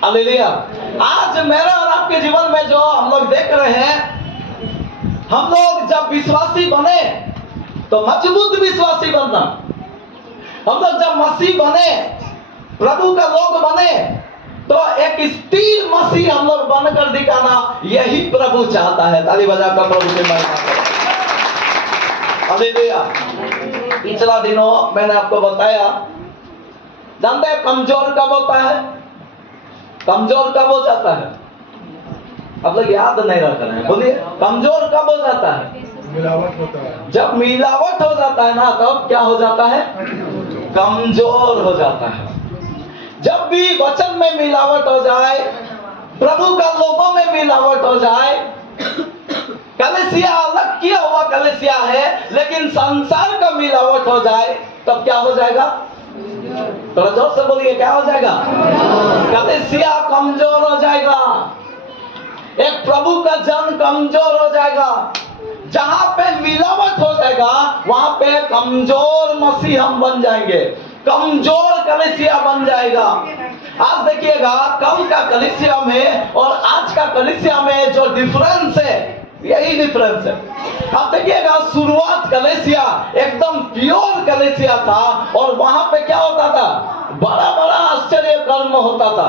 Hallelujah. आज मेरे और आपके जीवन में जो हम लोग देख रहे हैं, हम लोग जब विश्वासी बने तो मजबूत विश्वासी बनना। हम लोग जब मसीह बने, प्रभु का लोग बने, तो एक स्थिर मसीह हम लोग बनकर दिखाना, यही प्रभु चाहता है। ताली बजाकर प्रभु की महिमा करो। हालेलुया। पिछला दिनों मैंने आपको बताया, जानते हैं कमजोर कब होता है? कमजोर कब हो जाता है? आप लोग याद नहीं रख रहे हैं, बोलिए कमजोर कब हो जाता है? मिलावट होता है। जब मिलावट हो जाता है ना, तब क्या हो जाता है? कमजोर हो जाता है। जब भी वचन में मिलावट हो जाए, प्रभु का लोगों में मिलावट हो जाए, कलीसिया अलग किया हुआ कलीसिया है, लेकिन संसार का मिलावट हो जाए, तब क्या हो जाएगा? थोड़ा जोर से बोलिए, क्या हो जाएगा? कलीसिया कमजोर हो जाएगा। एक प्रभु का जन कमजोर हो जाएगा। जहां पे मिलावट हो जाएगा, वहां पे कमजोर मसीह हम बन जाएंगे, कमजोर कलीसिया बन जाएगा। आज देखिएगा, कल का कलीसिया में और आज का कलीसिया में जो डिफरेंस है, यही डिफरेंस है। अब देखिएगा, शुरुआत कलीसिया एकदम प्योर कलीसिया था, और वहां पे क्या होता था? बड़ा बड़ा आश्चर्य कर्म होता था।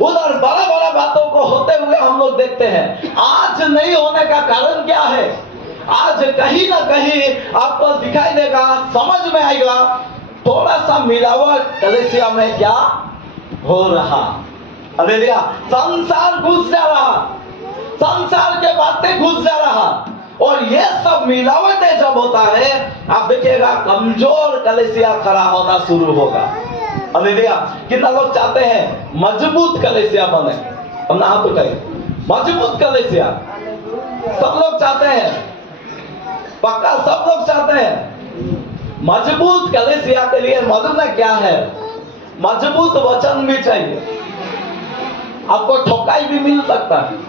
उधर बड़ा बड़ा बातों को होते हुए हम लोग देखते हैं। आज नहीं होने का कारण क्या है? आज कहीं ना कहीं आपको दिखाई देगा, समझ में आएगा, थोड़ा सा मिलावट कलीसिया में क्या हो रहा। हालेलुया। संसार घुस जा रहा, संसार के बातें घुस जा रहा, और ये सब मिलावटें जब होता है, आप देखिएगा कमजोर कलीसिया खड़ा होना शुरू होगा। हालेलुया। कितना लोग चाहते हैं मजबूत कलीसिया बने? हम हाथ उठाइए। मजबूत कलीसिया सब लोग चाहते हैं, पक्का सब लोग चाहते हैं। मजबूत कलीसिया के लिए मतलब क्या है? मजबूत वचन भी चाहिए। आपको ठोकाई भी मिल सकता है।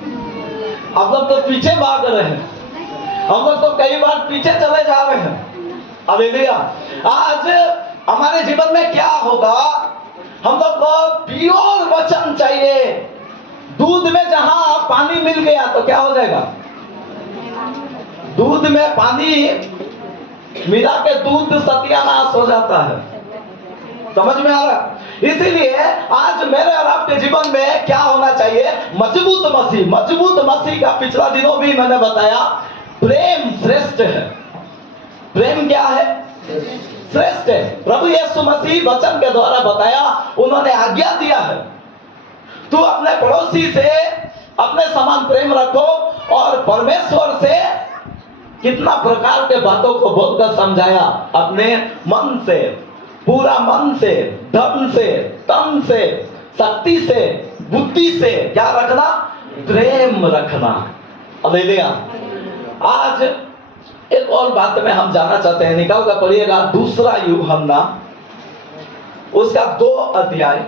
आप लोग तो पीछे भाग रहे हैं, हम लोग तो कई बार पीछे चले जा रहे हैं। हालेलुया। आज हमारे जीवन में क्या होगा? हम लोग को प्योर वचन चाहिए। दूध में जहां पानी मिल गया तो क्या हो जाएगा? दूध में पानी मिला के दूध सत्यानाश हो जाता है। समझ में आ रहा? इसीलिए आज मेरे और आपके जीवन में क्या होना चाहिए? मजबूत मसीह। मजबूत मसीह का पिछला दिनों भी मैंने बताया, प्रेम श्रेष्ठ है। प्रेम क्या है? श्रेष्ठ है। प्रभु यीशु मसीह वचन के द्वारा बताया, उन्होंने आज्ञा दिया है, तू अपने पड़ोसी से अपने समान प्रेम रखो, और परमेश्वर से कितना प्रकार के बातों को बोलकर समझाया, अपने मन से, पूरा मन से, धन से, तन से, शक्ति से, बुद्धि से क्या रखना? प्रेम रखना। हालेलुया। आज एक और बात में हम जानना चाहते हैं, निकाल कर पढ़िएगा दूसरा यूहन्ना, उसका 2 अध्याय,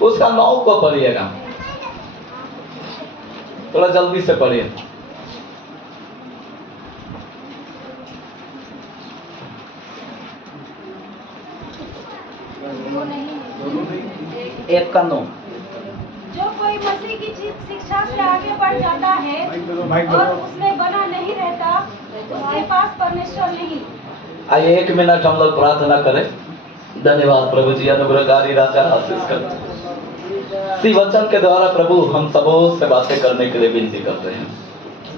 उसका 9 को पढ़िएगा। थोड़ा जल्दी से पढ़िए। एक का 9। जो कोई मसीह की शिक्षा से आगे बढ़ जाता है और उसमें बना नहीं रहता, उसके पास परमेश्वर नहीं। आइए 1 मिनट हम लोग प्रार्थना करें। धन्यवाद प्रभु जी, अनुग्रहकारी राजा, आशीष कर सी वचन के द्वारा प्रभु हम सबों से बातें करने के लिए विनती करते हैं।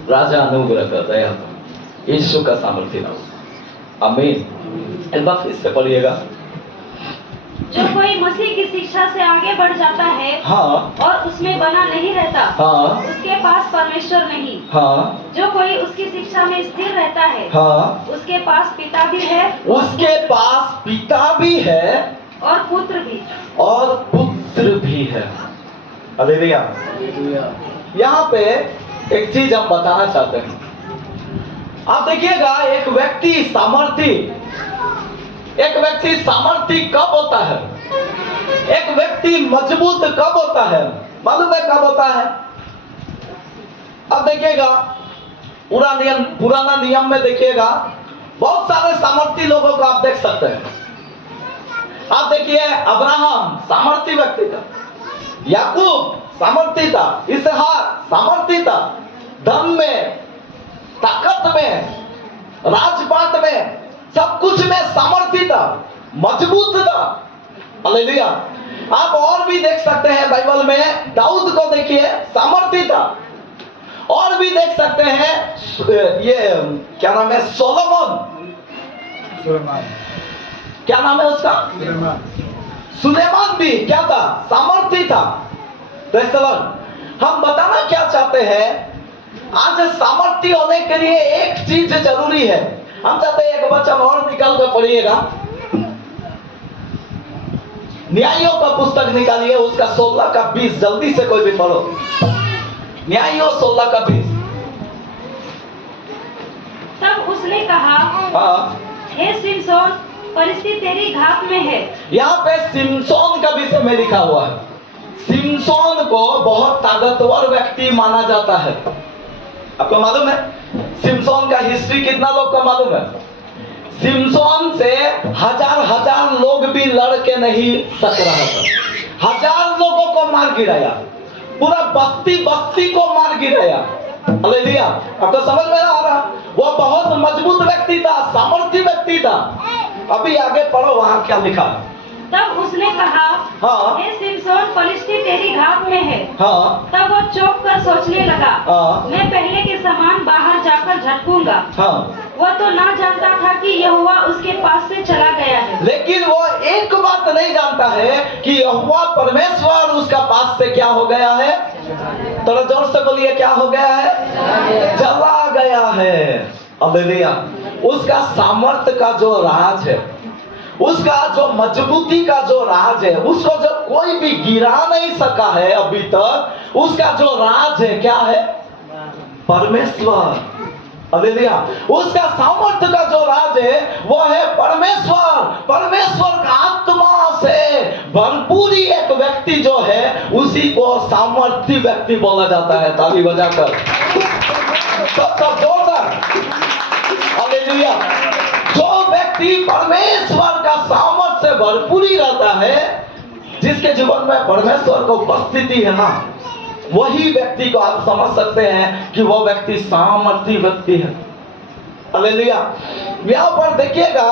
राजा अनुग्रह कर, दया कर, यीशु का सामर्थ्य नाम, आमीन। एक बार फिर से पढ़िएगा। जो कोई मसीह की शिक्षा से आगे बढ़ जाता है, हाँ, और उसमें बना नहीं रहता, हाँ, उसके पास परमेश्वर नहीं। हाँ, जो कोई उसकी शिक्षा में स्थिर रहता है, हाँ, उसके पास पिता भी है, उसके पास पिता भी है और पुत्र भी, और पुत्र भी है। हालेलुया। यहाँ पे एक चीज हम बताना चाहते हैं। आप देखिएगा, एक व्यक्ति सामर्थी कब होता है? एक व्यक्ति मजबूत कब होता है? मालूम है कब होता है? अब देखिएगा, पुराना नियम में देखिएगा, बहुत सारे सामर्थी लोगों को आप देख सकते हैं। आप देखिए, अब्राहम सामर्थी व्यक्ति था, याकूब सामर्थी था, इसहाक सामर्थी था, धन में, ताकत में, राजपाट में, सब कुछ में सामर्थी था, मजबूत था। हालेलुया। आप और भी देख सकते हैं बाइबल में, दाऊद को देखिए, सामर्थी था। और भी देख सकते हैं, ये क्या नाम है, सोलोमन, क्या नाम है उसका, सुलेमान भी क्या था, सामर्थी था। Praise the Lord. हम बताना क्या चाहते हैं, आज सामर्थी होने के लिए एक चीज जरूरी है। हम चाहते हैं एक वचन और निकाल कर पढ़िएगा, न्यायों का पुस्तक निकालिए, उसका 16 का 20, जल्दी से कोई भी पढ़ो, न्यायों 16 का 20। तब उसने कहा, हे सिमसोन, परिस्थिति तेरी घात में है। यहाँ पे सिमसोन का विषय में लिखा हुआ है। सिमसोन को बहुत ताकतवर व्यक्ति माना जाता है। आपको मालूम है सिमसोन का हिस्ट्री कितना लोग को मालूम है? सिमसोन से हजार लोग भी लड़ के नहीं सक रहा था। 1000 लोगों को मार गिराया, पूरा बस्ती को मार गिराया। हालेलुया। आपको समझ में आ रहा? वो बहुत मजबूत व्यक्ति था, सामर्थी व्यक्ति था। अभी आगे पढ़ो, वहां क्या लिखा? तब उसने कहा, हाँ, हे सिमसोन, फलिश्ती तेरी घात में है। हाँ, तब वो चौंक कर सोचने लगा, हाँ, मैं पहले के समान बाहर जाकर झटकूंगा। हाँ। वो तो ना जानता था कि यहोवा उसके पास से चला गया है। लेकिन वो एक बात नहीं जानता है कि यहोवा परमेश्वर उसका पास से क्या हो गया है। थोड़ा जोर से बोलिए, क्या हो गया है? चला गया है। हालेलुया। उसका सामर्थ्य का जो राज है, उसका जो मजबूती का जो राज है, उसको जो कोई भी गिरा नहीं सका है अभी तक, उसका जो राज है क्या है? परमेश्वर। हालेलुया। उसका सामर्थ्य का जो राज है वो है परमेश्वर। परमेश्वर का आत्मा से भरपूरी एक व्यक्ति जो है, उसी को सामर्थी व्यक्ति बोला जाता है। ताली बजाकर सब जोरदार। हालेलुया। जो व्यक्ति परमेश्वर का सामर्थ्य से भरपूरी रहता है, जिसके जीवन में परमेश्वर का उपस्थिति है ना, वही व्यक्ति को आप समझ सकते हैं कि वो व्यक्ति सामर्थी व्यक्ति है। हालेलुया। यहाँ पर देखिएगा,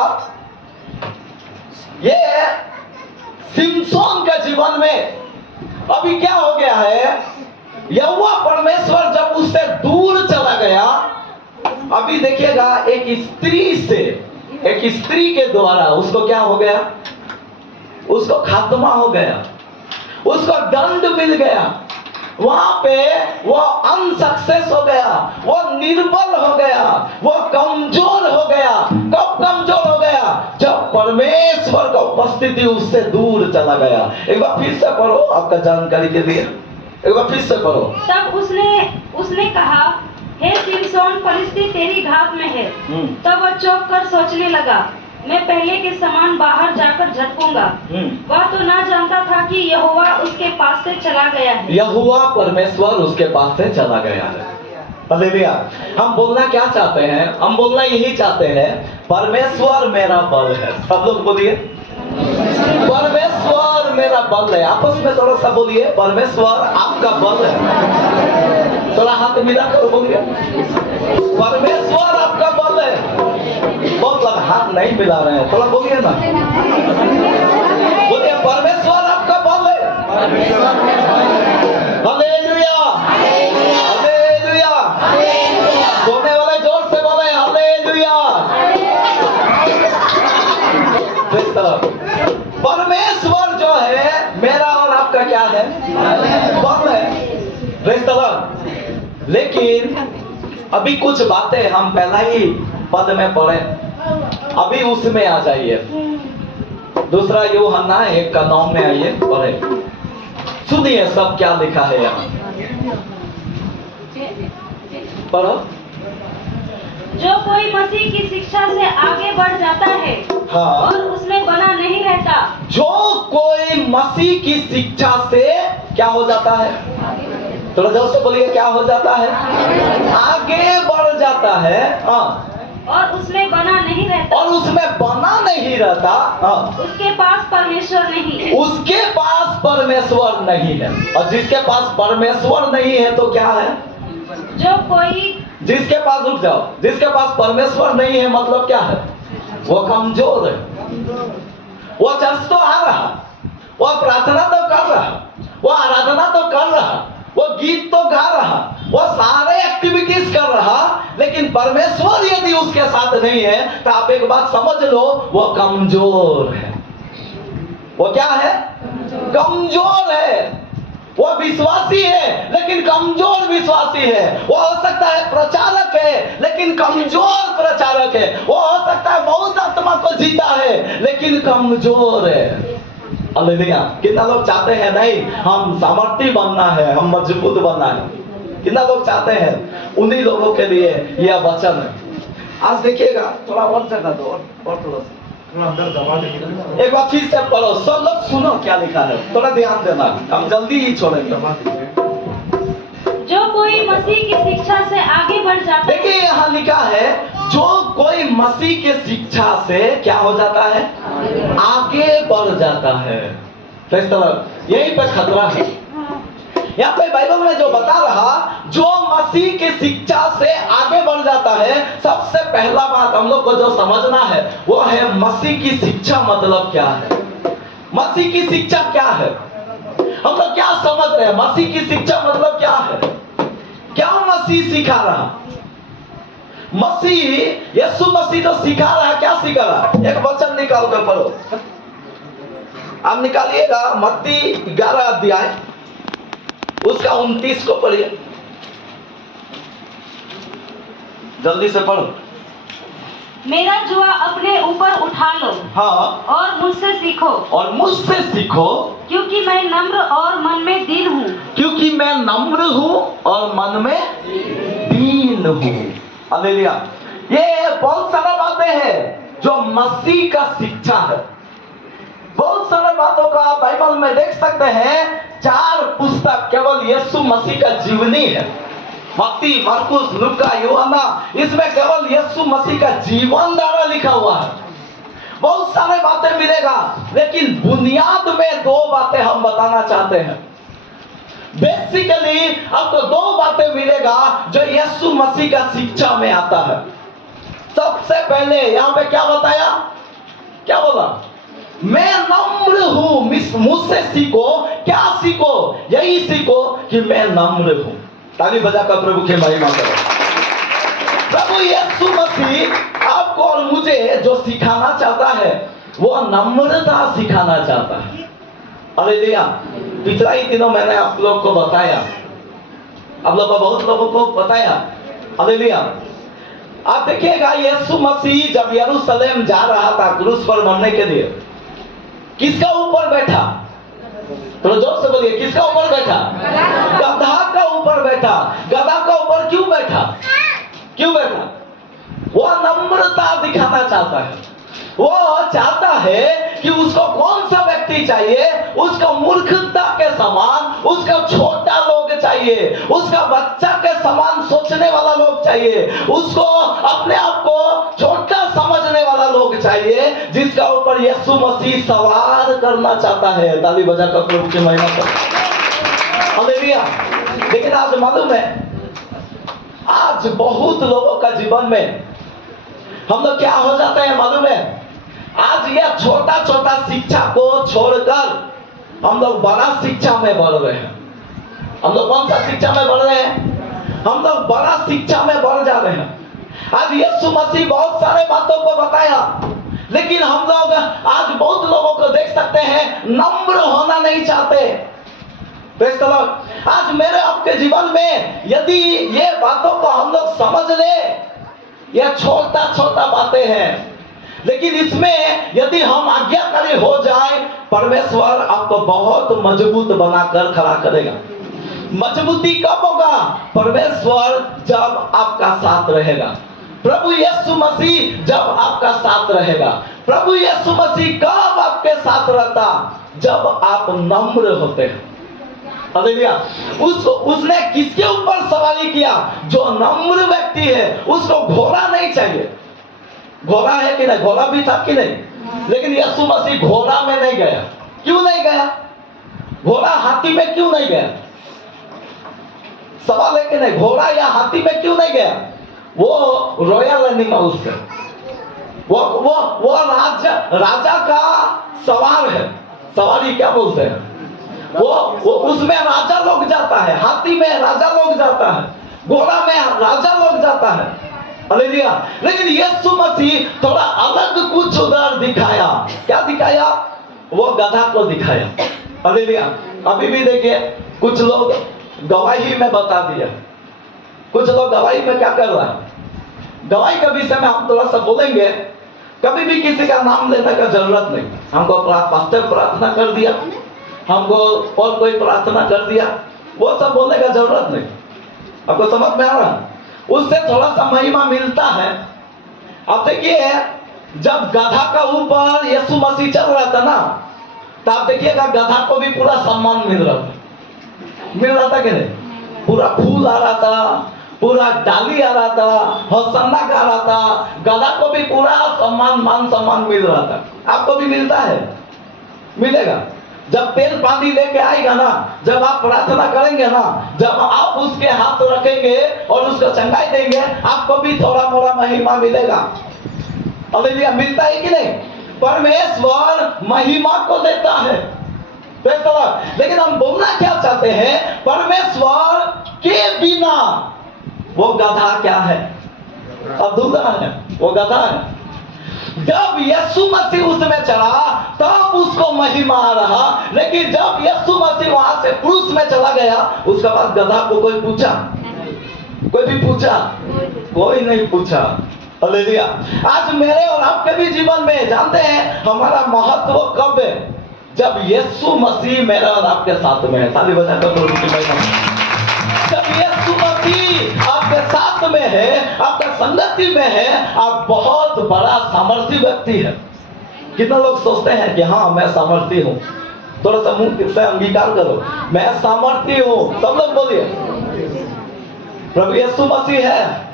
ये सिमसोन के जीवन में अभी क्या हो गया है, यहोवा परमेश्वर जब उससे दूर चला गया, अभी देखिएगा एक स्त्री के द्वारा उसको क्या हो गया, उसको खात्मा हो गया, उसको दंड मिल गया। वहां पे वो अनसक्सेस हो गया, वो निर्बल हो गया, वो कमजोर हो गया। कब कमजोर हो गया? जब परमेश्वर का उपस्थिति उससे दूर चला गया। एक बार फिर से पढ़ो, आपका जानकारी के लिए एक बार फिर से पढ़ो। तब उसने कहा, हे सिमसोन, परिस्थिति तेरी घात में है। तब वह चौंक कर सोचने लगा, मैं पहले के समान बाहर जाकर झटकूंगा। वह तो ना जानता था कि यहोवा उसके पास से चला गया है। यहोवा परमेश्वर उसके पास से चला गया है। हालेलुया। हम बोलना क्या चाहते हैं? हम बोलना यही चाहते हैं, परमेश्वर मेरा बल है। सब लोग बोलिए, परमेश्वर मेरा बल है। आपस में थोड़ा सा बोलिए, परमेश्वर आपका बल है। थोड़ा हाथ मिला कर बोलिए, परमेश्वर आपका बल है। बहुत लोग हाथ नहीं मिला रहे हैं, थोड़ा बोलिए ना, बोलिए परमेश्वर आपका बल है। Hallelujah, hallelujah. सोने वाले जोर से बोले हालेलुया। परमेश्वर जो है मेरा और आपका क्या है? बल है। Praise the Lord. लेकिन अभी कुछ बातें हम पहला ही पद में पढ़े, अभी उसमें आ जाइए। दूसरा यूहन्ना 1:9 में आइए, पढ़े, सुनिए सब क्या लिखा है यहाँ। पढ़ो। जो कोई मसीह की शिक्षा से आगे बढ़ जाता है, हाँ, और उसमें बना नहीं रहता, जो कोई मसीह की शिक्षा से क्या हो जाता है? थोड़ा जोर से बोलिए, क्या हो जाता है? आगे बढ़ जाता है। हाँ, और उसमें बना नहीं रहता, और उसमें बना नहीं रहता, हाँ, उसके पास परमेश्वर नहीं है। उसके पास परमेश्वर नहीं है। और जिसके पास परमेश्वर नहीं है तो क्या है? जो कोई जिसके पास, रुक जाओ, जिसके पास परमेश्वर नहीं है मतलब क्या है? वो कमजोर है। वो चर्च तो आ रहा, वो प्रार्थना तो कर रहा, वो आराधना तो कर रहा, वो गीत तो गा रहा, वो सारे एक्टिविटीज कर रहा, लेकिन परमेश्वर यदि उसके साथ नहीं है तो आप एक बात समझ लो, वो कमजोर है। वो क्या है? कमजोर है। वो विश्वासी है लेकिन कमजोर विश्वासी है। वो हो सकता है प्रचारक है लेकिन कमजोर प्रचारक है। वो हो सकता है बहुत आत्मा को जीता है लेकिन कमजोर है। हालेलुया। कितना लोग चाहते हैं नहीं हम सामर्थी बनना है, हम मजबूत बनना है? कितना लोग चाहते हैं? उन्हीं लोगों के लिए यह वचन है। आज देखिएगा, थोड़ा और जगह दो, और थोड़ा सा एक बार फिर से पढ़ो, सब लोग सुनो क्या लिखा है, थोड़ा ध्यान देना, हम जल्दी ही छोड़ेंगे। जो कोई मसीह की शिक्षा से आगे बढ़ जाता है, देखिए यहाँ लिखा है जो कोई मसीह के शिक्षा से क्या हो जाता है? आगे बढ़ जाता है। यही पर खतरा है। यहाँ पे बाइबल में जो बता रहा, जो मसीह की शिक्षा से आगे बढ़ जाता है, सबसे पहला बात हम लोग को जो समझना है वो है मसीह की शिक्षा मतलब क्या है। मसीह की शिक्षा क्या है? हम लोग क्या समझ रहे हैं? मसीह की शिक्षा मतलब क्या है? क्या मसीह सिखा रहा? मसीह, यीशु मसीह जो सिखा रहा है, क्या सिखा रहा? एक वचन निकाल कर पढ़ो, आप निकालिएगा, मत्ती 11 अध्याय उसका 29 को पढ़िए, जल्दी से पढ़ो। मेरा जुआ अपने ऊपर उठा लो, हाँ, और मुझसे सीखो, और मुझसे सीखो, क्योंकि मैं नम्र और मन में दीन हूँ। क्योंकि मैं नम्र हूँ और मन में दीन हूँ। हालेलुया। ये बहुत सारा बातें हैं जो मसीह का शिक्षा है। बहुत सारे बातों का आप बाइबल में देख सकते हैं। 4 पुस्तक केवल यीशु मसीह का जीवनी है। मत्ती, मरकुस, लूका, यूहन्ना, इसमें केवल यीशु मसीह का जीवन द्वारा लिखा हुआ है। बहुत सारे बातें मिलेगा, लेकिन बुनियाद में 2 बातें हम बताना चाहते हैं। बेसिकली आपको 2 बातें मिलेगा जो यीशु मसीह का शिक्षा में आता है। सबसे पहले यहाँ पे क्या बताया? क्या बोला? मैं नम्र हूं, मुझसे सीखो। क्या सीखो? यही सीखो कि मैं नम्र हूं। ताली बजाकर प्रभु की महिमा करो। प्रभु यीशु मसीह आपको और मुझे जो सिखाना चाहता है वो नम्रता सिखाना चाहता है। हालेलुया। पिछला ही दिनों मैंने आप लोग को बताया, आप लोग को, बहुत लोगों को बताया। हालेलुया। आप देखिएगा यीशु मसीह जब यरूशलेम जा रहा था क्रूस पर मरने के लिए, किसका ऊपर बैठा? थोड़ा जोर से बोलिए, किसका ऊपर बैठा? गधा का ऊपर बैठा। गधा का ऊपर क्यों बैठा? क्यों बैठा? वो नम्रता दिखाना चाहता है। वो चाहता है कि उसको कौन सा व्यक्ति चाहिए? उसको मूर्खता के समान, उसको छोटा लोग चाहिए, उसका बच्चा के समान सोचने वाला लोग चाहिए, उसको अपने आप को छोटा समझने वाला लोग चाहिए, जिसका ऊपर यीशु मसीह सवार करना चाहता है। ताली बजाकर प्रभु की महिमा करो। हालेलुया। लेकिन आज मालूम है, आज बहुत लोगों का जीवन में हम लोग क्या हो जाते हैं मालूम है? आज यह छोटा छोटा शिक्षा को छोड़कर हम लोग बड़ा शिक्षा में बढ़ रहे हैं। हम लोग कौन सा शिक्षा में बढ़ रहे हैं? हम लोग बड़ा शिक्षा में बढ़ जा रहे हैं। आज यीशु मसीह बहुत सारे बातों को बताया, लेकिन हम लोग आज बहुत लोगों को देख सकते हैं नम्र होना नहीं चाहते। आज मेरे आपके जीवन में यदि ये बातों को हम लोग समझ ले, यह छोटा छोटा बातें हैं, लेकिन इसमें यदि हम आज्ञाकारी हो जाए, परमेश्वर आपको बहुत मजबूत बनाकर खड़ा करेगा। मजबूती कब होगा? परमेश्वर जब आपका साथ रहेगा। प्रभु यीशु मसीह जब आपका साथ रहेगा। प्रभु यीशु मसीह कब आपके साथ रहता? जब आप नम्र होते हैं। हालेलुया। उसने किसके ऊपर सवारी किया? जो नम्र व्यक्ति है उसको घोड़ा नहीं चाहिए, घोड़ा है कि नहीं? घोड़ा भी था कि नहीं? लेकिन यीशु मसीह घोड़ा में नहीं गया। क्यों नहीं गया? घोड़ा हाथी में क्यों नहीं गया? सवाल है कि नहीं? घोड़ा या हाथी में क्यों नहीं गया? वो रॉयल एनिमल्स है, वो राजा का सवार है। सवारी क्या बोलते हैं? वो उसमें राजा लोग जाता है, हाथी में राजा लोग जाता है, घोड़ा में राजा लोग जाता है। हालेलुया। लेकिन यीशु मसीह थोड़ा अलग कुछ उधर दिखाया। क्या दिखाया? वो गधा को दिखाया। हालेलुया। अभी भी देखिए, कुछ लोग गवाही में बता दिया, कुछ लोग गवाही में क्या कर रहा है? गवाही के विषय में हम थोड़ा सा बोलेंगे। कभी भी किसी का नाम लेने का जरूरत नहीं। हमको पास्टर प्रार्थना कर दिया, हमको और कोई प्रार्थना कर दिया, वो सब बोलने का जरूरत नहीं। आपको समझ में आ रहा? उससे थोड़ा सा महिमा मिलता है। अब देखिए, जब गधा का ऊपर यीशु मसीह चल रहा था ना, तो आप देखिएगा गधा को भी पूरा सम्मान मिल रहा था कि नहीं? पूरा फूल आ रहा था, पूरा डाली आ रहा था, होसन्ना गा रहा था, गधा को भी पूरा मान सम्मान मिल रहा था। आपको भी मिलता है? मिलेगा। जब तेल पानी लेके आएगा ना, जब आप प्रार्थना करेंगे ना, जब आप उसके हाथ रखेंगे और उसको चंगाई देंगे, आपको भी थोड़ा मोड़ा महिमा मिलेगा। हालेलुया। मिलता है कि नहीं? परमेश्वर महिमा को देता है। लेकिन हम बोलना क्या चाहते हैं? परमेश्वर के बिना वो गधा क्या है? अधूरा है, वो गधा है। जब यीशु मसीह उसमें चला तब उसको महिमा आ रहा, लेकिन जब यीशु मसीह वहां से क्रूस में चला गया, उसके बाद गधा को कोई पूछा? कोई भी पूछा? कोई नहीं पूछा। हालेलुया। आज मेरे और आपके भी जीवन में जानते हैं हमारा महत्व कब है? जब यीशु मसीह मेरे और आपके साथ में है। ताली बजाकर बोलो कि जब यीशु मसीह आपके साथ में है, आपके संगति में है, आप बहुत बड़ा सामर्थी व्यक्ति है। कितना लोग सोचते हैं कि हाँ मैं सामर्थी हूँ? थोड़ा सा मुंह से अंगीकार करो, मैं सामर्थी हूँ। सब लोग बोलिए प्रभु यीशु मसीह है।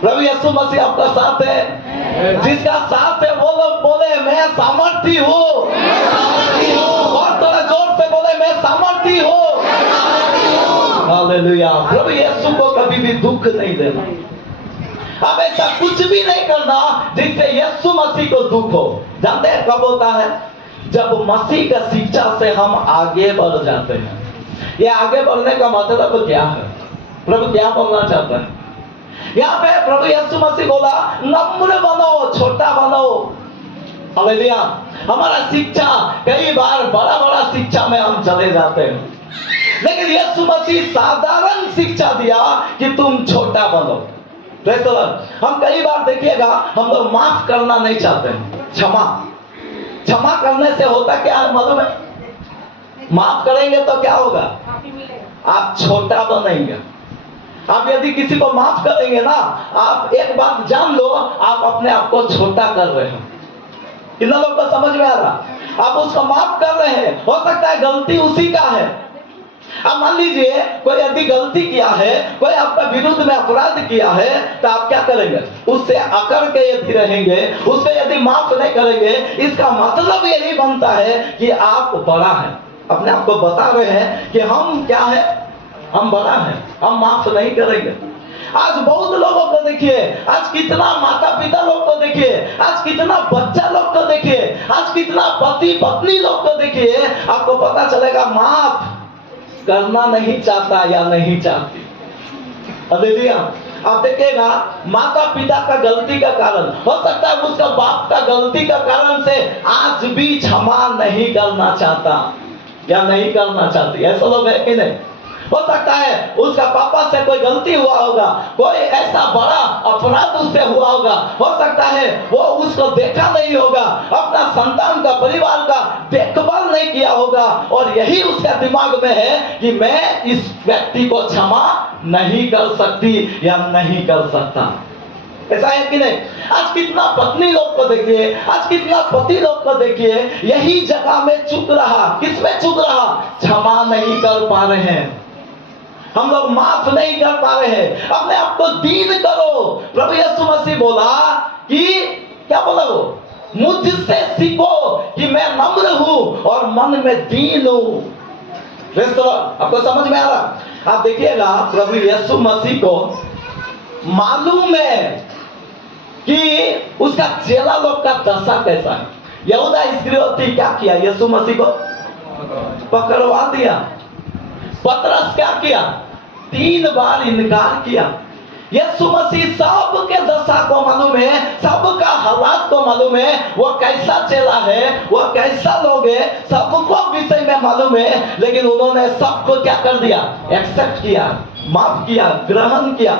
प्रभु यीशु मसीह आपका साथ है। जिसका साथ है वो लोग बोले मैं सामर्थी हूँ। और थोड़ा जोर से बोले मैं सामर्थी हूँ। हालेलुया। प्रभु यीशु को कभी भी दुख नहीं देना। अब ऐसा कुछ भी नहीं करना जिससे यीशु मसीह को दुख हो। जानते हैं कब होता है? जब मसीह का शिक्षा से हम आगे बढ़ जाते हैं। ये आगे बढ़ने का मतलब क्या है? प्रभु क्या बोलना चाहता है यहाँ पे? प्रभु यीशु मसीह बोला नम्र बनो, छोटा बनो। हालेलुया। हमारा शिक्षा कई बार बड़ा बड़ा शिक्षा में हम चले जाते हैं, लेकिन यीशु मसीह साधारण शिक्षा दिया कि तुम छोटा बनो। हम कई बार देखिएगा हम लोग माफ करना नहीं चाहते हैं। क्षमा करने से होता क्या है मालूम है? माफ करेंगे तो क्या होगा? आप छोटा बनेंगे। आप यदि किसी को माफ करेंगे ना, आप एक बात जान लो, आप अपने आप को छोटा कर रहे हो। कितना लोग को समझ में आ रहा? आप उसको माफ कर रहे हैं, हो सकता है गलती उसी का है। अब मान लीजिए कोई यदि गलती किया है, कोई आपका विरुद्ध में अपराध किया है, तो आप क्या करेंगे? उससे अकड़ के यदि रहेंगे, उससे यदि माफ नहीं करेंगे, इसका मतलब ये नहीं बनता है कि आप बड़ा है। अपने आप को बता रहे हैं कि हम क्या है? हम बड़ा है, हम माफ नहीं करेंगे। आज बहुत लोगों को देखिए, आज कितना माता पिता लोग को देखिए, आज कितना बच्चा लोग को देखिए, आज कितना पति पत्नी लोग को देखिए, आपको पता चलेगा माफ करना नहीं चाहता या नहीं चाहती। हालेलुया। आप देखिएगा माता पिता का गलती का कारण, हो सकता है उसका बाप का गलती का कारण से आज भी क्षमा नहीं करना चाहता या नहीं करना चाहती। ऐसा लोग है कि नहीं? हो सकता है उसका पापा से कोई गलती हुआ होगा, कोई ऐसा बड़ा अपराध उससे हुआ होगा, हो सकता है वो उसको देखा नहीं होगा, अपना संतान का परिवार का देखभाल नहीं किया होगा, और यही उसका दिमाग में है कि मैं इस व्यक्ति को क्षमा नहीं कर सकती या नहीं कर सकता। ऐसा है कि नहीं? आज कितना पत्नी लोग को देखिए, आज कितना पति लोग को देखिए, यही जगह में चुक रहा। किसमें चुक रहा? क्षमा नहीं कर पा रहे हैं। हम लोग माफ नहीं कर पा रहे हैं। अपने आप को दीन करो। प्रभु यीशु मसीह बोला कि क्या बोला वो, मुझसे सीखो कि मैं नम्र हूं और मन में दीन हूं। आपको समझ में आ रहा? आप देखिएगा प्रभु यीशु मसीह को मालूम है कि उसका चेला लोग का दशा कैसा है। यहूदा इस्करियोती क्या किया, यीशु मसीह को पकड़वा दिया। पतरस क्या किया, 3 बार इनकार किया। यीशु मसीह सबके दशा को मालूम है, सबका हालात को मालूम है, वो कैसा चेला है, वो कैसा लोग है, सबको विषय में मालूम है। लेकिन उन्होंने सबको क्या कर दिया, एक्सेप्ट किया, माफ किया, ग्रहण किया,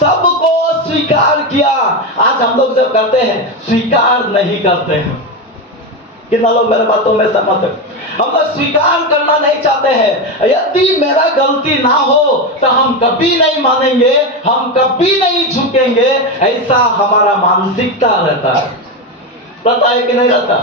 सबको स्वीकार किया। आज हम लोग जो करते हैं स्वीकार नहीं करते हैं। कितना लोग मेरे बातों में सहमत है? हम लोग स्वीकार करना नहीं चाहते हैं। यदि मेरा गलती ना हो तो हम कभी नहीं मानेंगे, हम कभी नहीं झुकेंगे, ऐसा हमारा मानसिकता रहता है। रहता है कि नहीं रहता?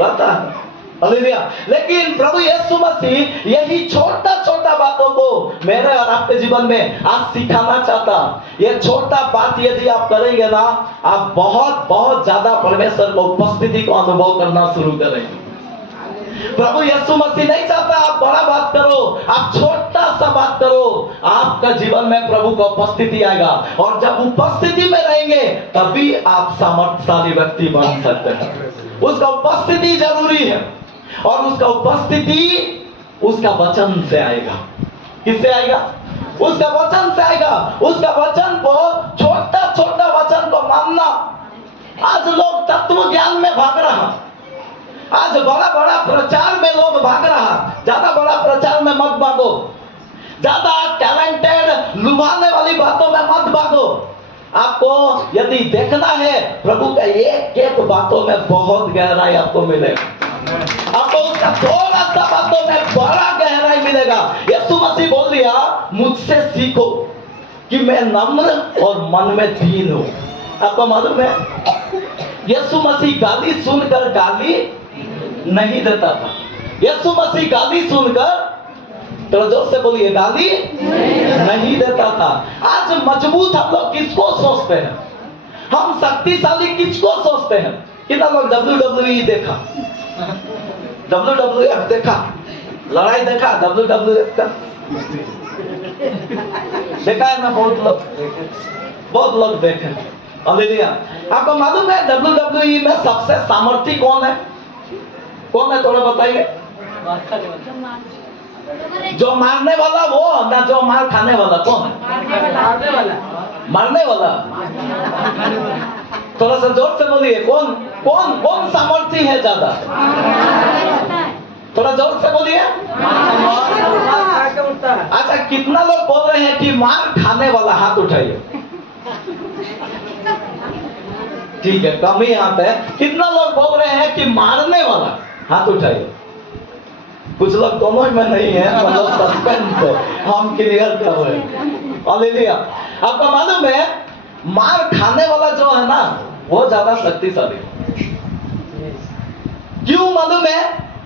रहता है। हालेलुया। लेकिन प्रभु यीशु मसीह यही छोटा छोटा बातों को मेरे और आपके जीवन में आज सिखाना चाहता। ये छोटा बात यदि आप करेंगे ना, आप बहुत बहुत ज्यादा परमेश्वर को उपस्थिति को अनुभव करना शुरू करेंगे। प्रभु यीशु मसीह नहीं चाहता आप बड़ा बात करो, आप छोटा सा बात करो, आपका जीवन में प्रभु का उपस्थिति आएगा। और जब उपस्थिति में रहेंगे तभी आप सामर्थ्यशाली व्यक्ति बन सकते हैं। उसका उपस्थिति जरूरी है और उसका उपस्थिति उसका वचन से आएगा। किससे आएगा? उसका वचन से आएगा। उसका वचन को, छोटा छोटा वचन को मानना। आज लोग तत्व ज्ञान में भाग रहा, आज बड़ा बड़ा प्रचार में लोग भाग रहा। ज्यादा बड़ा प्रचार में मत भागो, ज्यादा टैलेंटेड लुभाने वाली बातों में मत भागो। आपको यदि देखना है प्रभु का एक एक बातों में बहुत गहराई आपको मिलेगा। आपको उसका थोड़ा सा बातों में बड़ा गहराई मिलेगा। यीशु मसीह बोल दिया, मुझसे सीखो कि मैं नम्र और मन में दीन हूं। आपको मालूम है यीशु मसीह गाली सुनकर गाली नहीं देता था। यीशु मसीह गाली सुनकर, तो जोर से बोलिए, गाली नहीं देता था। आज मजबूत हम लोग किसको सोचते हैं? हम शक्तिशाली किसको सोचते हैं? कितना लोग WWE देखा, WWF देखा, लड़ाई देखा, WWF का देखा है ना? बहुत लोग देखे। हालेलुया। आपको मालूम है WWE में सबसे सामर्थी कौन है? कौन है थोड़ा बताइए। जो मारने वाला वो ना, जो मार खाने वाला कौन है? मारने वाला। थोड़ा सा जोर से बोलिए, कौन कौन कौन सामर्थी है ज्यादा? थोड़ा जोर से बोलिए। अच्छा, कितना लोग बोल रहे हैं कि मार खाने वाला? हाथ उठाइए। ठीक है, कम ही हाथ है। कितना लोग बोल रहे हैं कि मारने वाला? हाथ उठाइए। कुछ लोग दोनों में नहीं है, मतलब सस्पेंस है, हम क्लियर कर रहे हैं। हालेलुया। आपको मालूम है मार खाने वाला जो है ना, वो ज्यादा शक्तिशाली। क्यों मालूम है?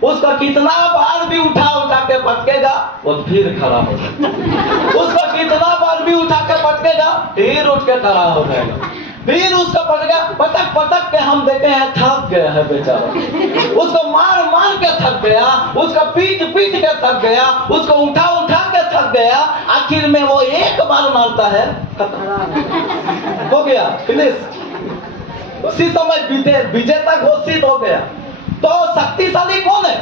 उसका कितना बार भी उठा के पटकेगा वो फिर खड़ा हो जाएगा। उसका कितना बार भी उठा के पटकेगा फिर उठ के खड़ा हो जाएगा। फिर उसका पटक पटक के हम देखे हैं थक गया है बेचारा। उसको मार मार के थक गया, उसका पीट पीट के थक गया, उसको उठा के थक गया। आखिर में वो एक बार मारता है, हो गया, फिनिश। उसी समय विजेता घोषित हो गया। तो शक्तिशाली कौन है?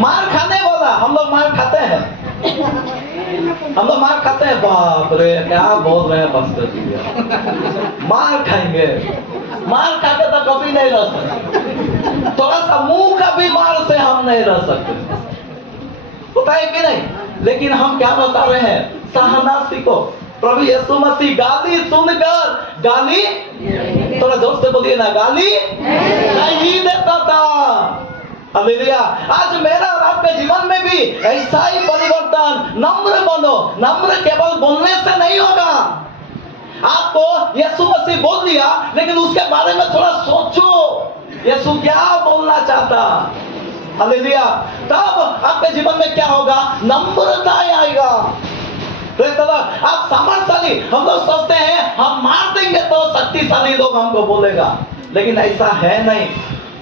मार खाने वाला। हम लोग मार खाते हैं, हम लोग मार खाते हैं। बाप रे, क्या बोल रहे हैं पास्टर? मार खाएंगे, मार खा के तो कभी नहीं रह सकते। थोड़ा सा मुंह का भी मार से हम नहीं रह सकते, पता है कि नहीं? लेकिन हम क्या बता रहे हैं? सहना सीखो। प्रभु यीशु मसीह गाली सुनकर, गाली, थोड़ा जोर से बोलिए ना, गाली नहीं देता था। हालेलुया। आज मेरा और आपके जीवन में भी ऐसा ही परिवर्तन। नम्र बनो। नम्र केवल बोलने से नहीं होगा। आपको यीशु मसीह बोल दिया, लेकिन उसके बारे में थोड़ा सोचो, यीशु क्या बोलना चाहता। हालेलुया। तब आपके जीवन में क्या होगा? नम्रता आएगा। Praise the Lord. आप सामर्थ्यशाली, हम लोग सोचते हैं हम मार देंगे तो शक्तिशाली लोग हमको बोलेगा, लेकिन ऐसा है नहीं।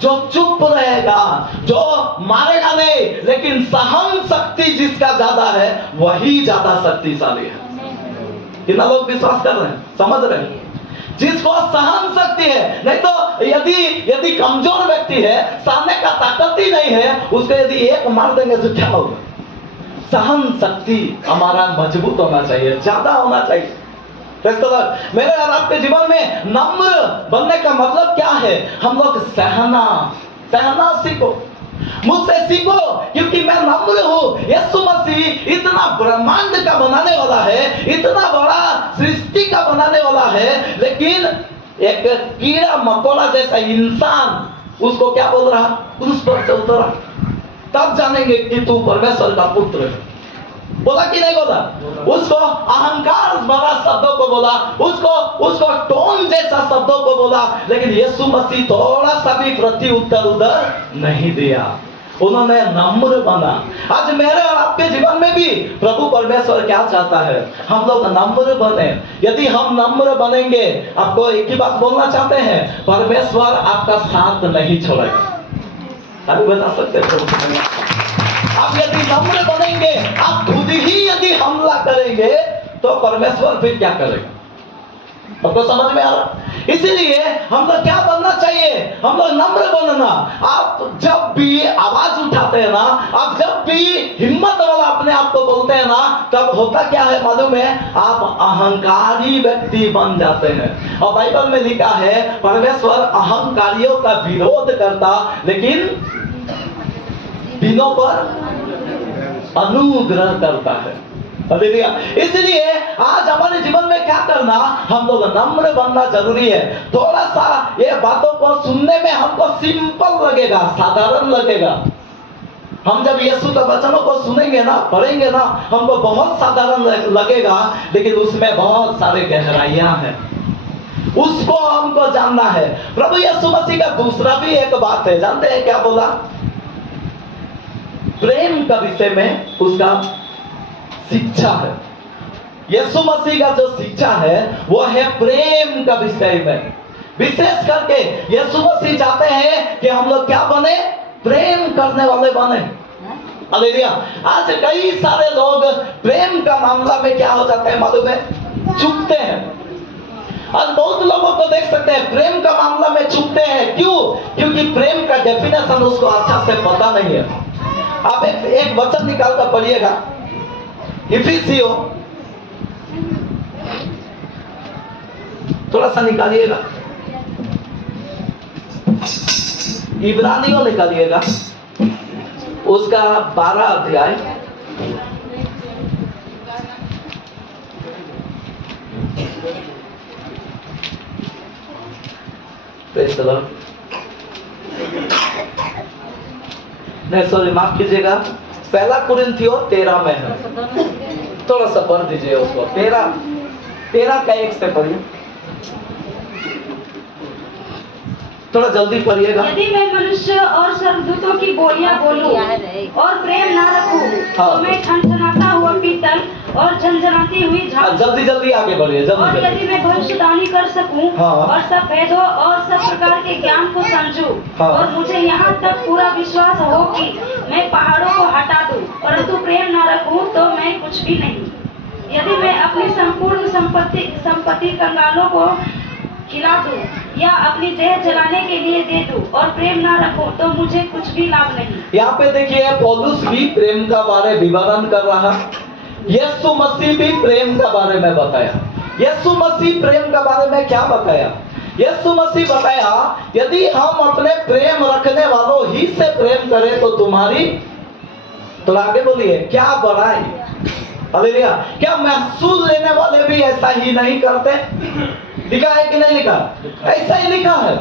जो चुप रहेगा, जो मारेगा नहीं, लेकिन सहन शक्ति जिसका ज्यादा है वही ज्यादा शक्तिशाली है। कितना लोग विश्वास कर रहे हैं, समझ रहे हैं? जिसको सहन शक्ति है, नहीं तो यदि कमजोर व्यक्ति है, सामने का ताकत ही नहीं है, उसको यदि एक मार देंगे तो क्या होगा? सहन शक्ति हमारा मजबूत होना चाहिए, ज्यादा होना चाहिए। मेरे और आपके जीवन में नम्र बनने का मतलब क्या है? हम लोग सहना सीखो, मुझसे सीखो, क्योंकि मैं नम्र हूँ। यीशु मसीह इतना ब्रह्मांड का बनाने वाला है, इतना बड़ा सृष्टि का बनाने वाला है, लेकिन एक कीड़ा मकोड़ा जैसा इंसान उसको क्या बोल रहा? उस पर से उतरा, तब जानेंगे कि तू परमेश्वर का पुत्र है। बोला कि नहीं बोला? उसको अहंकार भरा शब्दों को बोला, उसको टोन जैसा शब्दों को बोला, लेकिन यीशु मसीह थोड़ा सा भी प्रति उत्तर उधर नहीं दिया। उन्होंने नम्र बना। आज मेरे और आपके जीवन में भी प्रभु परमेश्वर क्या चाहता है? हम लोग नम्र बने। यदि हम नम्र बनेंगे, आपको एक ही बात बोलना चाहते हैं, परमेश्वर आपका साथ नहीं छोड़ेगा। अभी बता सकते हैं, आप यदि नम्र बनेंगे, आप खुद ही यदि हमला करेंगे तो परमेश्वर फिर क्या करेगा? आपको समझ में आ रहा? इसीलिए हम लोग क्या बनना चाहिए? हम लोग नम्र बनना। आप जब भी आवाज उठाते हैं ना, आप जब भी हिम्मत वाला अपने आप को बोलते हैं ना, तब होता क्या है मालूम है? आप अहंकारी व्यक्ति बन जाते हैं। और बाइबल में लिखा है, परमेश्वर अहंकारियों का विरोध करता, लेकिन दिनों पर अनुग्रह करता है। इसलिए आज हमारे जीवन में क्या करना? हम लोग नम्र बनना जरूरी है। थोड़ा सा ये बातों को सुनने में हमको सिंपल लगेगा, साधारण लगेगा। हम जब यीशु के वचनों को सुनेंगे ना, पढ़ेंगे ना, हमको बहुत साधारण लगेगा, लेकिन उसमें बहुत सारे गहराइयां हैं, उसको हमको जानना है। प्रभु यीशु मसीह का दूसरा भी एक बात है, जानते हैं क्या बोला? प्रेम का विषय में उसका शिक्षा है। यीशु मसीह का जो शिक्षा है वो है प्रेम का विषय में। विशेष करके यीशु मसीह चाहते हैं कि हम लोग क्या बने? प्रेम करने वाले बने। हालेलुया। आज कई सारे लोग प्रेम का मामला में क्या हो जाते हैं मालूम है? चूकते हैं। आज बहुत लोगों को देख सकते हैं प्रेम का मामला में चूकते हैं। क्यों? क्योंकि प्रेम का डेफिनेशन उसको अच्छा से पता नहीं है। आप एक वचन निकाल कर पढ़िएगा, इफिसियों, थोड़ा सा निकालिएगा, इब्रानियों निकालिएगा, उसका 12 अध्याय, नहीं सॉरी माफ कीजिएगा, पहला कुरिन्थियों 13 में है। थोड़ा सा पढ़ दीजिए उसको, 13 का 1 से पढ़िए, थोड़ा जल्दी पढ़िएगा। यदि मैं मनुष्य और स्वर्गदूतों की बोलियां बोलूं और प्रेम ना रखूं, तो मैं ठनठनाता हुआ पीतल और झनझनाती हुई झाड़। जल्दी जल्दी आगे बढ़िए, जल्दी। और यदि मैं भविष्यवाणी कर सकूं और सब भेदों और सब प्रकार के ज्ञान को समझूं, और मुझे यहाँ तक पूरा विश्वास हो कि मैं पहाड़ों को हटा दूं, परंतु प्रेम न रखूं तो मैं कुछ भी नहीं। यदि मैं अपनी संपूर्ण संपत्ति कंगालों को खिला दूं या अपनी देह जलाने के लिए दे दूं और प्रेम ना रखूं तो मुझे कुछ भी लाभ नहीं। यहाँ पे देखिए पौलुस भी प्रेम का बारे विवरण कर रहा, यीशु मसीह भी प्रेम का बारे में बताया। यीशु मसीह प्रेम का बारे में क्या बताया? यीशु मसीह बताया, यदि हम अपने प्रेम रखने वालों ही से प्रेम करें तो तुम्हारी, तो आगे बोलिए, क्या बड़ाई। हालेलुया। क्या महसूल लेने वाले भी ऐसा ही नहीं करते? लिखा है कि नहीं लिखा? ऐसा ही लिखा है।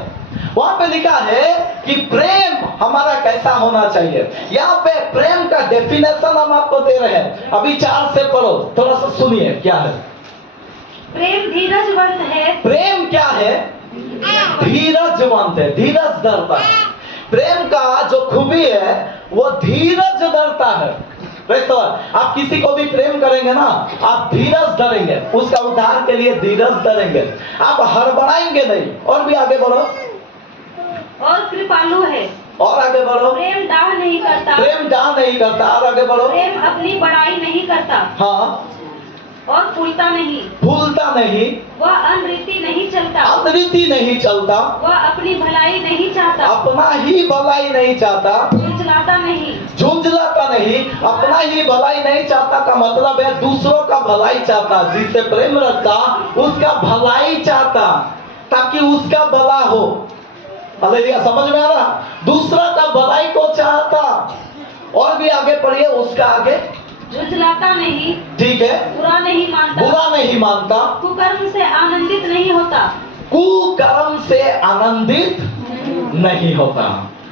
वहां पे लिखा है कि प्रेम हमारा कैसा होना चाहिए। यहाँ पे प्रेम का डेफिनेशन हम आपको दे रहे हैं। अभी 4 से पढ़ो, थोड़ा सा सुनिए क्या है। प्रेम धीरजवंत है। प्रेम क्या है? धीरजवंत है, धीरज धरता है। प्रेम का जो खूबी है वो धीरज धरता है। Praise the Lord. आप किसी को भी प्रेम करेंगे ना, आप धीरज धरेंगे, उसका उद्धार के लिए धीरज धरेंगे, आप हड़बड़ाएंगे नहीं। और भी आगे बढ़ो। और कृपालु है, और आगे बढ़ो। प्रेम डाह नहीं करता, प्रेम डाह नहीं करता। और आगे बढ़ो। प्रेम अपनी बड़ाई नहीं करता, हाँ, और फूलता नहीं, भूलता नहीं, वह अनरीति नहीं चलता, अनरीति नहीं चलता, वह अपनी भलाई नहीं चाहता, अपना ही भलाई नहीं चाहता, झुंझलाता नहीं, झुंझलाता नहीं। अपना ही भलाई नहीं चाहता का मतलब है दूसरों का भलाई चाहता। जिससे प्रेम रखता उसका भलाई चाहता, ताकि उसका भला हो। हालेलुया, समझ में आ रहा? दूसरा का भलाई को चाहता। और भी आगे पढ़िए, उसका आगे। झुंझलाता नहीं, ठीक है, बुरा नहीं मानता, बुरा नहीं मानता, कुकर्म से आनंदित नहीं होता, कुकर्म से आनंदित नहीं होता।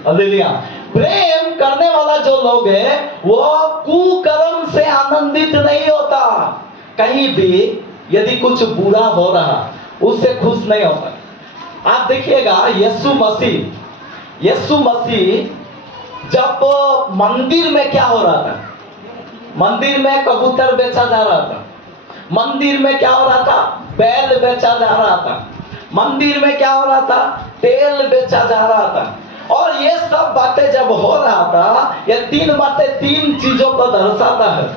हालेलुया। प्रेम करने वाला जो लोग है वो कुकर्म से आनंदित नहीं होता। कहीं भी यदि कुछ बुरा हो रहा उससे खुश नहीं होता। आप देखिएगा, यीशु मसीह जब मंदिर में क्या हो रहा था? मंदिर में कबूतर बेचा जा रहा था, मंदिर में क्या हो रहा था? बैल बेचा जा रहा था, मंदिर में क्या हो रहा था? तेल बेचा जा रहा था। और ये सब बातें जब हो रहा था, ये तीन बातें तीन चीजों को दर्शाता है।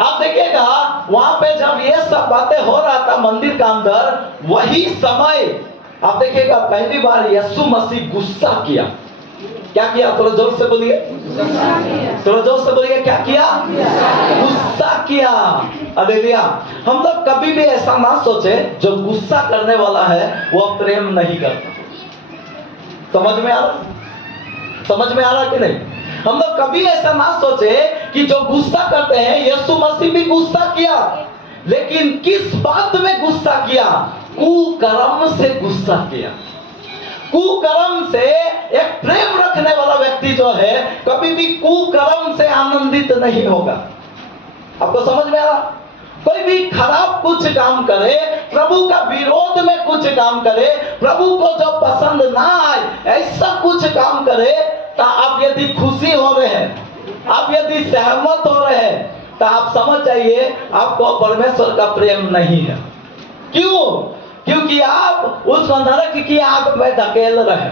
आप देखिएगा, वहां पे जब ये सब बातें हो रहा था मंदिर का अंदर, वही समय आप देखिएगा पहली बार यीशु मसीह गुस्सा किया। क्या किया? थोड़ा जोर से बोलिए, थोड़ा जोर से बोलिए, क्या किया? गुस्सा किया। हालेलुया। हम लोग कभी भी ऐसा ना सोचे जो गुस्सा करने वाला है वो प्रेम नहीं करता। समझ में आ रहा? समझ में आ रहा कि नहीं? हम लोग कभी ऐसा ना सोचे कि जो गुस्सा करते हैं, यीशु मसीह भी गुस्सा किया, लेकिन किस बात में गुस्सा किया? कुकर्म से गुस्सा किया। कुकर्म से। एक प्रेम रखने वाला व्यक्ति जो है कभी भी कुकर्म से आनंदित नहीं होगा। आपको समझ में आ रहा? कोई भी खराब कुछ काम करे, प्रभु का विरोध में कुछ काम करे, प्रभु को जो पसंद ना आए ऐसा कुछ काम करे, तो आप यदि खुशी हो रहे हैं, आप यदि सहमत हो रहे हैं, तो आप समझ जाइए आपको परमेश्वर का प्रेम नहीं है। क्यों? क्योंकि आप उस नरक की आग में धकेल रहे।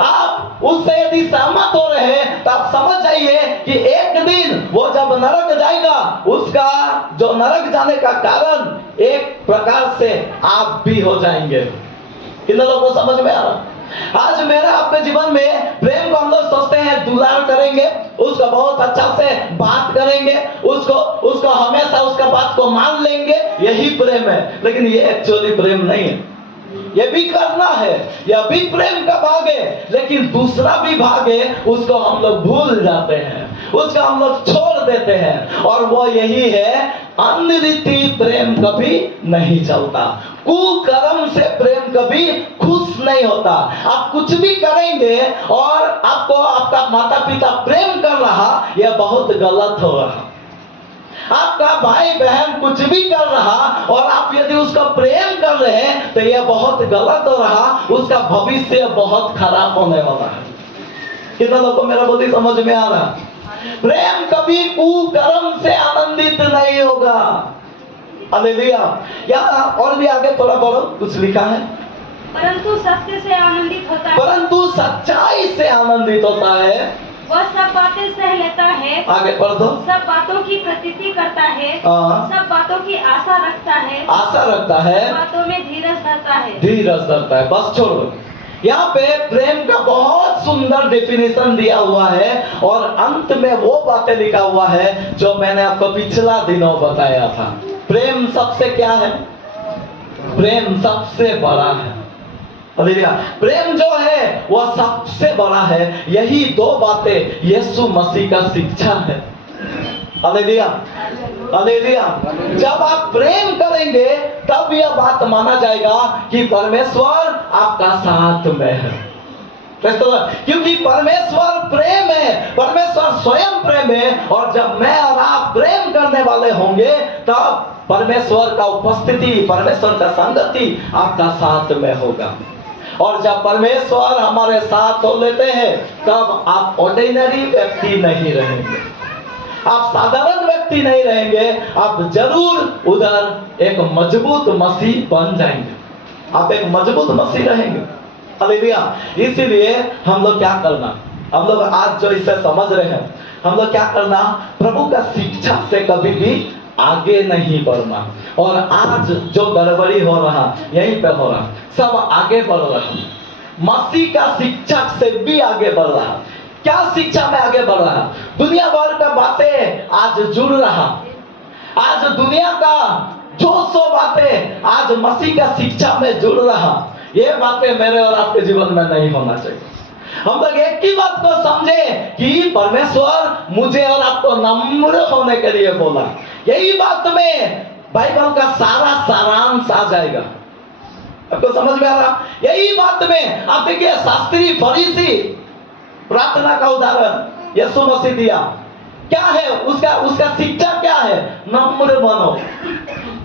आप उससे यदि सहमत हो रहे हैं तो आप समझ जाइए कि एक दिन वो जब नरक जाएगा, उसका जो नरक जाने का कारण एक प्रकार से आप भी हो जाएंगे। इन लोगों को समझ में आ रहा? आज मेरे आपके जीवन में प्रेम को हम लोग सोचते हैं दुलार करेंगे, उसको बहुत अच्छा से बात करेंगे, उसको हमेशा उसका बात को मान लेंगे, यही प्रेम है। लेकिन ये एक्चुअली प्रेम नहीं है। ये भी करना है, यह भी प्रेम का भाग है, लेकिन दूसरा भी भाग है, उसको हम लोग भूल जाते हैं, उसका हम लोग छोड़ देते हैं। और वो यही है, अनरीति प्रेम कभी नहीं चलता, कुकर्म से प्रेम कभी खुश नहीं होता। आप कुछ भी करेंगे और आपको आपका माता पिता प्रेम कर रहा, यह बहुत गलत हो रहा। आपका भाई बहन कुछ भी कर रहा और आप यदि उसका प्रेम कर रहे हैं तो यह बहुत गलत हो रहा, उसका भविष्य बहुत खराब होने वाला है। कितना लोगों को मेरा बुद्धि समझ में आ रहा? प्रेम कभी कुकर्म से आनंदित नहीं होगा। हालेलुया। यहाँ और भी आगे थोड़ा बढ़ो, कुछ लिखा है, परंतु सत्य से आनंदित होता है, परंतु सच्चाई से आनंदित होता है। वह सब बातें सह लेता है, आगे पढ़ दो। सब बातों की प्रतीति करता है, हाँ। सब बातों की आशा रखता है, आशा रखता है, बातों में धीरज धरता है, धीरज धरता है। बस छोड़ो। यहाँ पे प्रेम का बहुत सुंदर डेफिनेशन दिया हुआ है और अंत में वो बातें लिखा हुआ है जो मैंने आपको पिछला दिनों बताया था। प्रेम सबसे क्या है? प्रेम सबसे बड़ा है। हालेलुया। प्रेम जो है वह सबसे बड़ा है। यही दो बातें यीशु मसीह का शिक्षा है। Hallelujah, hallelujah. जब आप प्रेम करेंगे तब यह बात माना जाएगा कि परमेश्वर आपका साथ में है। क्योंकि परमेश्वर प्रेम है, परमेश्वर स्वयं प्रेम है। और जब मैं और आप प्रेम करने वाले होंगे तब परमेश्वर का उपस्थिति, परमेश्वर का संगति आपका साथ में होगा। और जब परमेश्वर हमारे साथ हो लेते हैं तब आप ऑर्डिनरी व्यक्ति नहीं रहेंगे। आप साधारण व्यक्ति नहीं रहेंगे, आप जरूर उधर एक मजबूत मसीह बन जाएंगे, आप एक मजबूत मसीह रहेंगे। हालेलुया। इसीलिए हम लोग क्या करना, हम लोग आज जो इसे समझ रहे हैं, हम लोग क्या करना, प्रभु का शिक्षा से कभी भी आगे नहीं बढ़ना। और आज जो गड़बड़ी हो रहा यहीं पे हो रहा, सब आगे बढ़ रहा, मसीह का शिक्षा से भी आगे बढ़ रहा। क्या शिक्षा में आगे बढ़ रहा, दुनिया भर का बातें आज जुड़ रहा, आज दुनिया का जो सो बातें आज मसीह का शिक्षा में जुड़ रहा। ये बातें मेरे और आपके जीवन में नहीं होना चाहिए। हम लोग एक ही बात को समझे कि परमेश्वर मुझे और आपको नम्र होने के लिए बोला। यही बात में बाइबल का सारा सारांश आ जाएगा। आपको समझ में आ रहा? यही बात में आप देखिए, शास्त्री फरीसी प्रार्थना का उदाहरण यीशु मसीह दिया। क्या है उसका शिक्षा क्या है? नम्र बनो,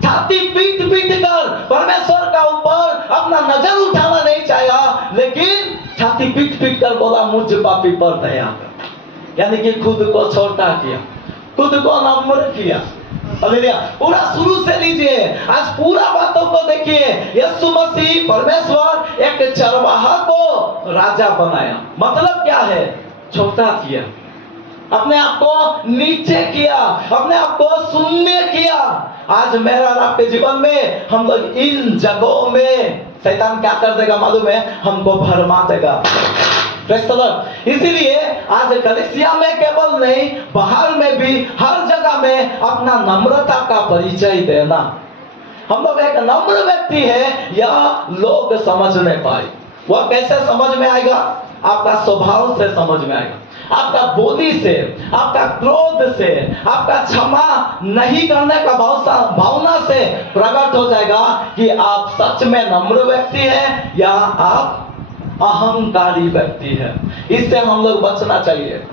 छाती पीट पीट कर परमेश्वर का ऊपर अपना नजर उठाना नहीं चाहा, लेकिन छाती पीट पीट कर बोला मुझ पापी पर दया कर। यानी कि खुद को छोटा किया, खुद को नम्र किया। हालेलुया। पूरा शुरू से लीजिए, आज पूरा बातों को देखिए। यीशु मसीह परमेश्वर एक चरवाहा को राजा बनाया। मतलब क्या है? छोटा किया, अपने आप को नीचे किया, अपने आप को शून्य किया। आज मेरा और आपके जीवन में हम लोग इन जगहों में शैतान क्या कर देगा मालूम है? हमको भरमा देगा। इसीलिए आज कलीसिया में केवल नहीं, बाहर में भी हर जगह में अपना नम्रता का परिचय देना। हम लोग एक नम्र व्यक्ति है, यह लोग समझ नहीं पाए। वह कैसे समझ में आएगा? आपका स्वभाव से समझ में आएगा, आपका बोली से, आपका क्रोध से, आपका क्षमा नहीं करने का भावना से प्रकट हो जाएगा कि आप सच में नम्र व्यक्ति हैं या आप अहंकारी व्यक्ति है। इससे हम लोग बचना चाहिए।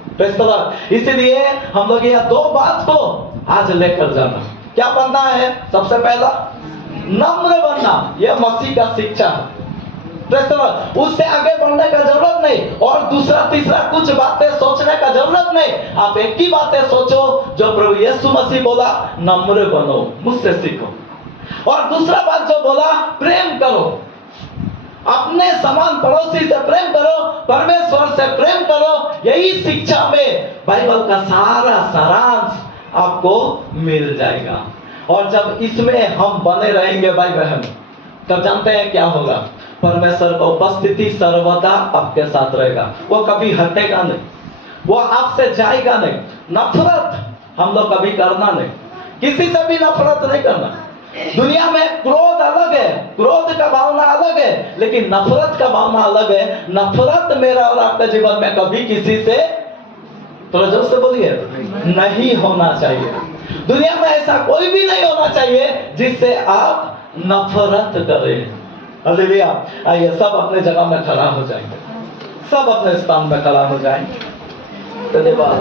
इसलिए हम लोग यह दो बात को आज लेकर जाना। क्या बनना है? सबसे पहला नम्र बनना, यह मसीह का शिक्षा है। उससे आगे बढ़ने का जरूरत नहीं, और दूसरा तीसरा कुछ बातें सोचने का जरूरत नहीं। आप एक ही बातें सोचो जो प्रभु यीशु मसीह बोला, नम्र बनो, मुझसे सीखो। और दूसरा बात जो बोला, प्रेम करो, अपने समान पड़ोसी से प्रेम करो, परमेश्वर से प्रेम करो। यही शिक्षा में बाइबल का सारा सारांश आपको मिल जाएगा। और जब इसमें हम बने रहेंगे भाई बहन, तब जानते हैं क्या होगा? परमेश्वर का उपस्थिति सर्वदा आपके साथ रहेगा, वो कभी हटेगा नहीं, वो आपसे जाएगा नहीं। नफरत हम लोग कभी करना नहीं, किसी से भी नफरत नहीं करना। दुनिया में क्रोध अलग है, क्रोध का भावना अलग है, लेकिन नफरत का भावना अलग है। नफरत मेरा और आपके जीवन में कभी किसी से, थोड़ा जोर से बोलिए, नहीं होना चाहिए। दुनिया में ऐसा कोई भी नहीं होना चाहिए जिससे आप नफरत करें। हालेलुया। आइए सब अपने जगह में खड़ा हो जाएंगे, सब अपने स्थान में खड़ा हो जाएंगे। धन्यवाद।